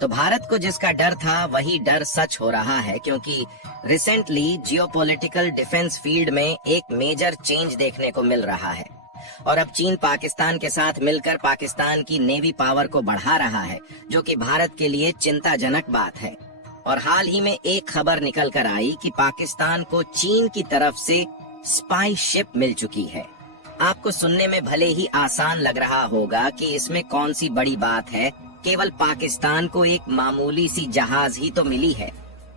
तो भारत को जिसका डर था वही डर सच हो रहा है, क्योंकि रिसेंटली जियोपॉलिटिकल डिफेंस फील्ड में एक मेजर चेंज देखने को मिल रहा है। और अब चीन पाकिस्तान के साथ मिलकर पाकिस्तान की नेवी पावर को बढ़ा रहा है, जो कि भारत के लिए चिंताजनक बात है। और हाल ही में एक खबर निकल कर आई कि पाकिस्तान को चीन की तरफ से स्पाई शिप मिल चुकी है। आपको सुनने में भले ही आसान लग रहा होगा कि इसमें कौन सी बड़ी बात है, केवल पाकिस्तान को एक मामूली सी जहाज ही तो मिली है।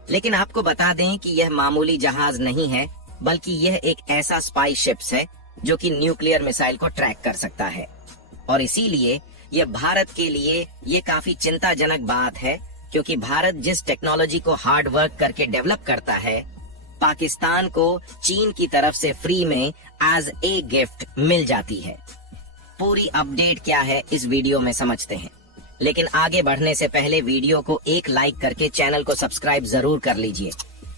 लेकिन आपको बता दें कि यह मामूली जहाज नहीं है, बल्कि यह एक ऐसा स्पाई शिप्स है जो कि न्यूक्लियर मिसाइल को ट्रैक कर सकता है। और इसीलिए यह भारत के लिए ये काफी चिंताजनक बात है, क्योंकि भारत जिस टेक्नोलॉजी को हार्ड वर्क करके डेवलप करता है, पाकिस्तान को चीन की तरफ से फ्री में एज ए गिफ्ट मिल जाती है। पूरी अपडेट क्या है इस वीडियो में समझते हैं, लेकिन आगे बढ़ने से पहले वीडियो को एक लाइक करके चैनल को सब्सक्राइब जरूर कर लीजिए,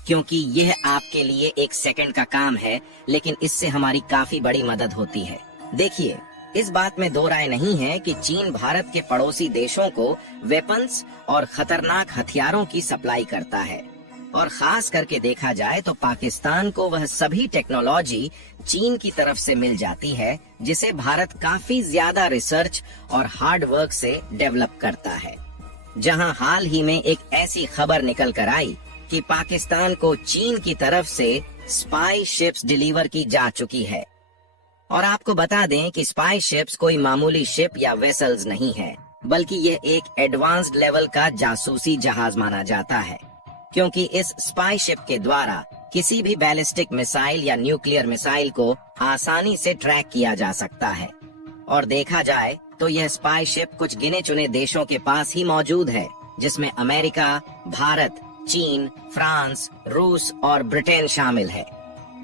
क्योंकि यह आपके लिए एक सेकंड का काम है, लेकिन इससे हमारी काफी बड़ी मदद होती है। देखिए, इस बात में दो राय नहीं है कि चीन भारत के पड़ोसी देशों को वेपन्स और खतरनाक हथियारों की सप्लाई करता है। और खास करके देखा जाए तो पाकिस्तान को वह सभी टेक्नोलॉजी चीन की तरफ से मिल जाती है, जिसे भारत काफी ज्यादा रिसर्च और हार्ड वर्क से डेवलप करता है। जहां हाल ही में एक ऐसी खबर निकल कर आई कि पाकिस्तान को चीन की तरफ से स्पाई शिप्स डिलीवर की जा चुकी है। और आपको बता दें कि स्पाई शिप्स कोई मामूली शिप या वेसल्स नहीं है, बल्कि यह एक एडवांस्ड लेवल का जासूसी जहाज माना जाता है, क्योंकि इस स्पाई शिप के द्वारा किसी भी बैलिस्टिक मिसाइल या न्यूक्लियर मिसाइल को आसानी से ट्रैक किया जा सकता है। और देखा जाए तो यह स्पाई शिप कुछ गिने चुने देशों के पास ही मौजूद है, जिसमें अमेरिका, भारत, चीन, फ्रांस, रूस और ब्रिटेन शामिल है।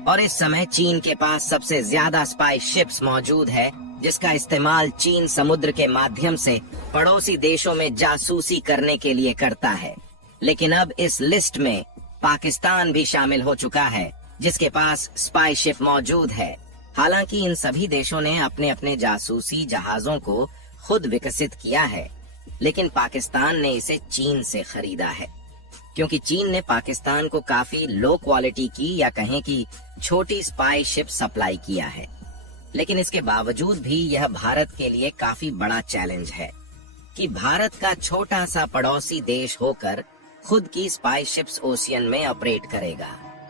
और इस समय चीन के पास सबसे ज्यादा स्पाई शिप्स मौजूद है, जिसका इस्तेमाल चीन समुद्र के माध्यम से पड़ोसी देशों में जासूसी करने के लिए करता है। लेकिन अब इस लिस्ट में पाकिस्तान भी शामिल हो चुका है, जिसके पास स्पाई शिप मौजूद है। हालांकि इन सभी देशों ने अपने अपने जासूसी जहाजों को खुद विकसित किया है, लेकिन पाकिस्तान ने इसे चीन से खरीदा है, क्योंकि चीन ने पाकिस्तान को काफी लो क्वालिटी की या कहें कि छोटी स्पाई शिप सप्लाई किया है। लेकिन इसके बावजूद भी यह भारत के लिए काफी बड़ा चैलेंज है कि भारत का छोटा सा पड़ोसी देश होकर खुद की स्पाई शिप्स ओशियन में ऑपरेट करेगा।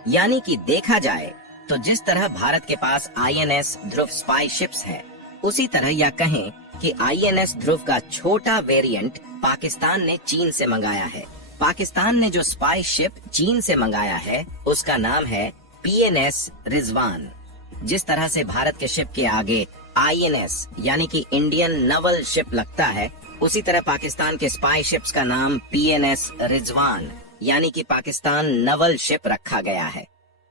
यानी कि देखा जाए तो जिस तरह भारत के पास आईएनएस ध्रुव स्पाई शिप्स है, उसी तरह या कहें कि आईएनएस ध्रुव का छोटा वेरिएंट पाकिस्तान ने चीन से मंगाया है। पाकिस्तान ने जो स्पाई शिप चीन से मंगाया है, उसका नाम है पीएनएस रिजवान। जिस तरह से भारत के शिप के आगे आईएनएस यानी कि इंडियन नवल शिप लगता है, उसी तरह पाकिस्तान के स्पाई शिप्स का नाम पीएनएस रिजवान यानी कि पाकिस्तान नवल शिप रखा गया है।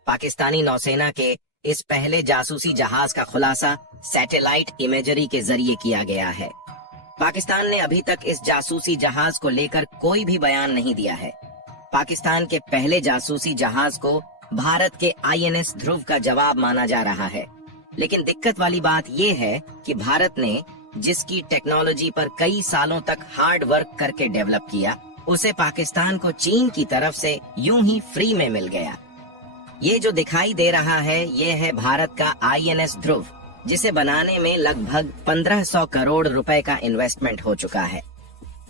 पाकिस्तानी नौसेना के इस पहले जासूसी जहाज का खुलासा सैटेलाइट इमेजरी के जरिए किया गया है। पाकिस्तान ने अभी तक इस जासूसी जहाज को लेकर कोई भी बयान नहीं दिया है। पाकिस्तान के पहले जासूसी जहाज को भारत के आईएनएस ध्रुव का जवाब माना जा रहा है। लेकिन दिक्कत वाली बात यह है कि भारत ने जिसकी टेक्नोलॉजी पर कई सालों तक हार्ड वर्क करके डेवलप किया, उसे पाकिस्तान को चीन की तरफ से यूं ही फ्री में मिल गया। ये जो दिखाई दे रहा है, ये है भारत का आईएनएस ध्रुव, जिसे बनाने में लगभग 1500 करोड़ रुपए का इन्वेस्टमेंट हो चुका है।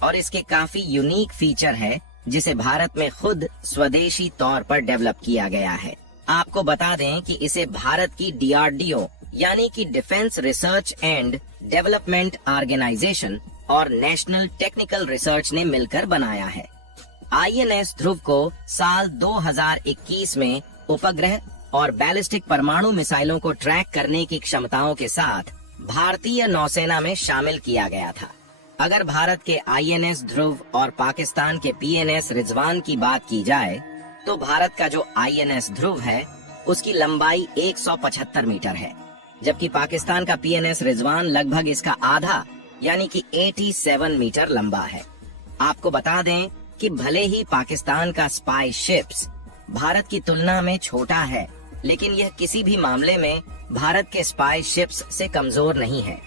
और इसके काफी यूनिक फीचर है, जिसे भारत में खुद स्वदेशी तौर पर डेवलप किया गया है। आपको बता दें कि इसे भारत की डीआरडीओ यानी कि defence research and development organisation और नेशनल टेक्निकल रिसर्च ने मिलकर बनाया है। आईएनएस ध्रुव को साल 2021 में उपग्रह और बैलिस्टिक परमाणु मिसाइलों को ट्रैक करने की क्षमताओं के साथ भारतीय नौसेना में शामिल किया गया था। अगर भारत के आईएनएस ध्रुव और पाकिस्तान के पीएनएस रिजवान की बात की जाए, तो भारत का जो आईएनएस ध्रुव है, उसकी लंबाई 175 मीटर है, जबकि पाकिस्तान का पीएनएस रिजवान लगभग इसका आधा यानी कि 87 मीटर लंबा है। आपको बता दें कि भले ही पाकिस्तान का स्पाई शिप्स भारत की तुलना में छोटा है, लेकिन यह किसी भी मामले में भारत के स्पाई शिप्स से कमजोर नहीं है,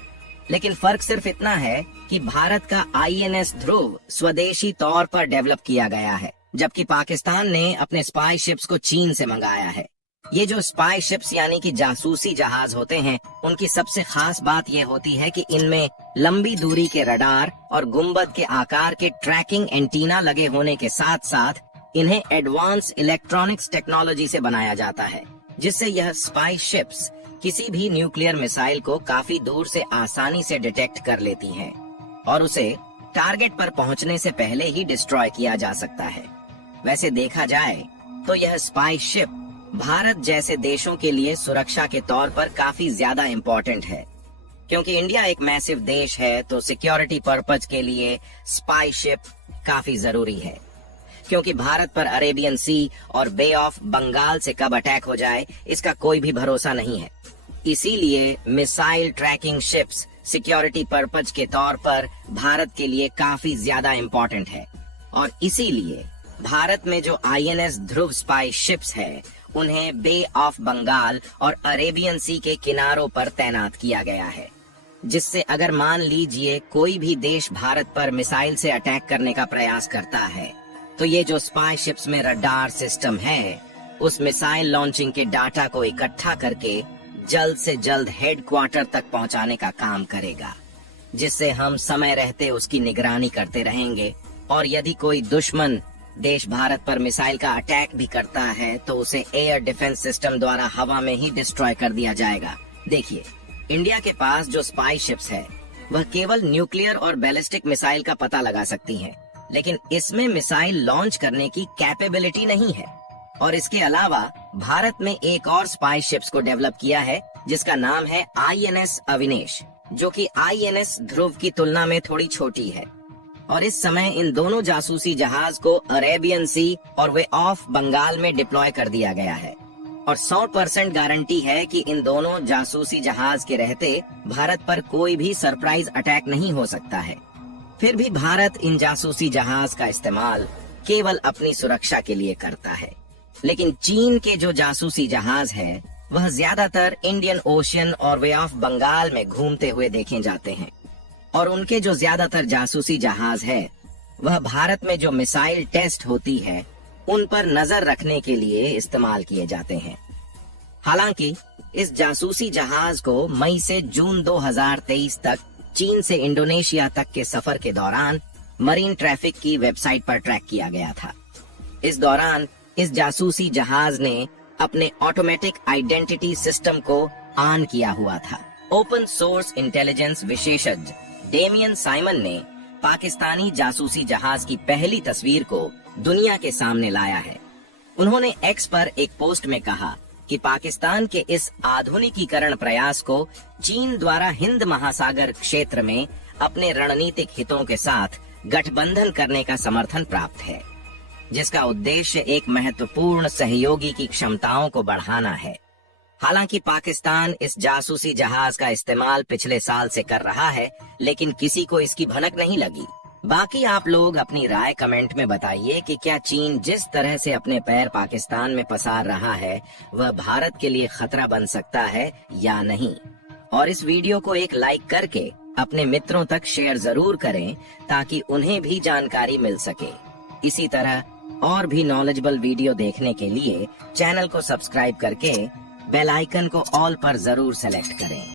लेकिन फर्क सिर्फ इतना है कि भारत का INS ध्रुव स्वदेशी तौर पर डेवलप किया गया है, जबकि पाकिस्तान ने अपने स्पाई शिप्स को चीन से मंगाया है। ये जो स्पाई शिप्स यानी कि जासूसी जहाज होते हैं, उनकी सबसे खास बात ये होती है कि इनमें लंबी दूरी के रडार और गुंबद के आकार के ट्रैकिंग एंटीना लगे होने के साथ साथ इन्हें एडवांस इलेक्ट्रॉनिक्स टेक्नोलॉजी से बनाया जाता है, जिससे यह स्पाई शिप्स किसी भी न्यूक्लियर मिसाइल को काफी दूर से आसानी से डिटेक्ट कर लेती हैं और उसे टारगेट पर पहुंचने से पहले ही डिस्ट्रॉय किया जा सकता है। वैसे देखा जाए तो यह स्पाई शिप भारत जैसे देशों के लिए सुरक्षा के तौर पर काफी ज्यादा इम्पोर्टेंट है, क्योंकि इंडिया एक मैसिव देश है, तो सिक्योरिटी पर्पज के लिए स्पाई शिप काफी जरूरी है। क्योंकि भारत पर अरेबियन सी और बे ऑफ बंगाल से कब अटैक हो जाए इसका कोई भी भरोसा नहीं है। इसीलिए missile tracking ships security purpose के तौर पर भारत के लिए काफी ज्यादा इम्पोर्टेंट है, और इसीलिए भारत में जो INS ध्रुव स्पाई शिप्स है उन्हें बे ऑफ बंगाल और अरेबियन सी के किनारों पर तैनात किया गया है, जिससे अगर मान लीजिए कोई भी देश भारत पर मिसाइल से अटैक करने का प्रयास करता है, तो ये जो स्पाई शिप्स में रडार सिस्टम है उस मिसाइल लॉन्चिंग के डाटा को इकट्ठा करके जल्द से जल्द हेडक्वार्टर तक पहुंचाने का काम करेगा, जिससे हम समय रहते उसकी निगरानी करते रहेंगे, और यदि कोई दुश्मन देश भारत पर मिसाइल का अटैक भी करता है तो उसे एयर डिफेंस सिस्टम द्वारा हवा में ही डिस्ट्रॉय कर दिया जाएगा। देखिए, इंडिया के पास जो स्पाई शिप्स है वह केवल न्यूक्लियर और बैलिस्टिक मिसाइल का पता लगा सकती हैं, लेकिन इसमें मिसाइल लॉन्च करने की कैपेबिलिटी नहीं है। और इसके अलावा भारत में एक और स्पाई शिप्स को डेवलप किया है जिसका नाम है INS अविनेश, जो कि INS ध्रुव की तुलना में थोड़ी छोटी है। और इस समय इन दोनों जासूसी जहाज को अरेबियन सी और वे ऑफ बंगाल में डिप्लॉय कर दिया गया है, और 100% गारंटी है कि इन दोनों जासूसी जहाज के रहते भारत पर कोई भी सरप्राइज अटैक नहीं हो सकता है। फिर भी भारत इन जासूसी जहाज का इस्तेमाल केवल अपनी सुरक्षा के लिए करता है, लेकिन चीन के जो जासूसी जहाज है वह ज्यादातर इंडियन ओशियन और वे ऑफ बंगाल में घूमते हुए देखे जाते हैं, और उनके जो ज्यादातर जासूसी जहाज है वह भारत में जो मिसाइल टेस्ट होती है उन पर नजर रखने के लिए इस्तेमाल किए जाते हैं। हालांकि इस जासूसी जहाज को मई से जून 2023 तक चीन से इंडोनेशिया तक के सफर के दौरान मरीन ट्रैफिक की वेबसाइट पर ट्रैक किया गया था। इस दौरान इस जासूसी जहाज ने अपने ऑटोमेटिक आइडेंटिटी सिस्टम को ऑन किया हुआ था। ओपन सोर्स इंटेलिजेंस विशेषज्ञ डेमियन साइमन ने पाकिस्तानी जासूसी जहाज की पहली तस्वीर को दुनिया के सामने लाया है। उन्होंने एक्स पर एक पोस्ट में कहा कि पाकिस्तान के इस आधुनिकीकरण प्रयास को चीन द्वारा हिंद महासागर क्षेत्र में अपने रणनीतिक हितों के साथ गठबंधन करने का समर्थन प्राप्त है, जिसका उद्देश्य एक महत्वपूर्ण सहयोगी की क्षमताओं को बढ़ाना है। हालांकि पाकिस्तान इस जासूसी जहाज का इस्तेमाल पिछले साल से कर रहा है, लेकिन किसी को इसकी भनक नहीं लगी। बाकी आप लोग अपनी राय कमेंट में बताइए कि क्या चीन जिस तरह से अपने पैर पाकिस्तान में पसार रहा है वह भारत के लिए खतरा बन सकता है या नहीं। और इस वीडियो को एक लाइक करके अपने मित्रों तक शेयर जरूर करें ताकि उन्हें भी जानकारी मिल सके। इसी तरह और भी नॉलेजेबल वीडियो देखने के लिए चैनल को सब्सक्राइब करके बेल आइकन को ऑल पर जरूर सेलेक्ट करें।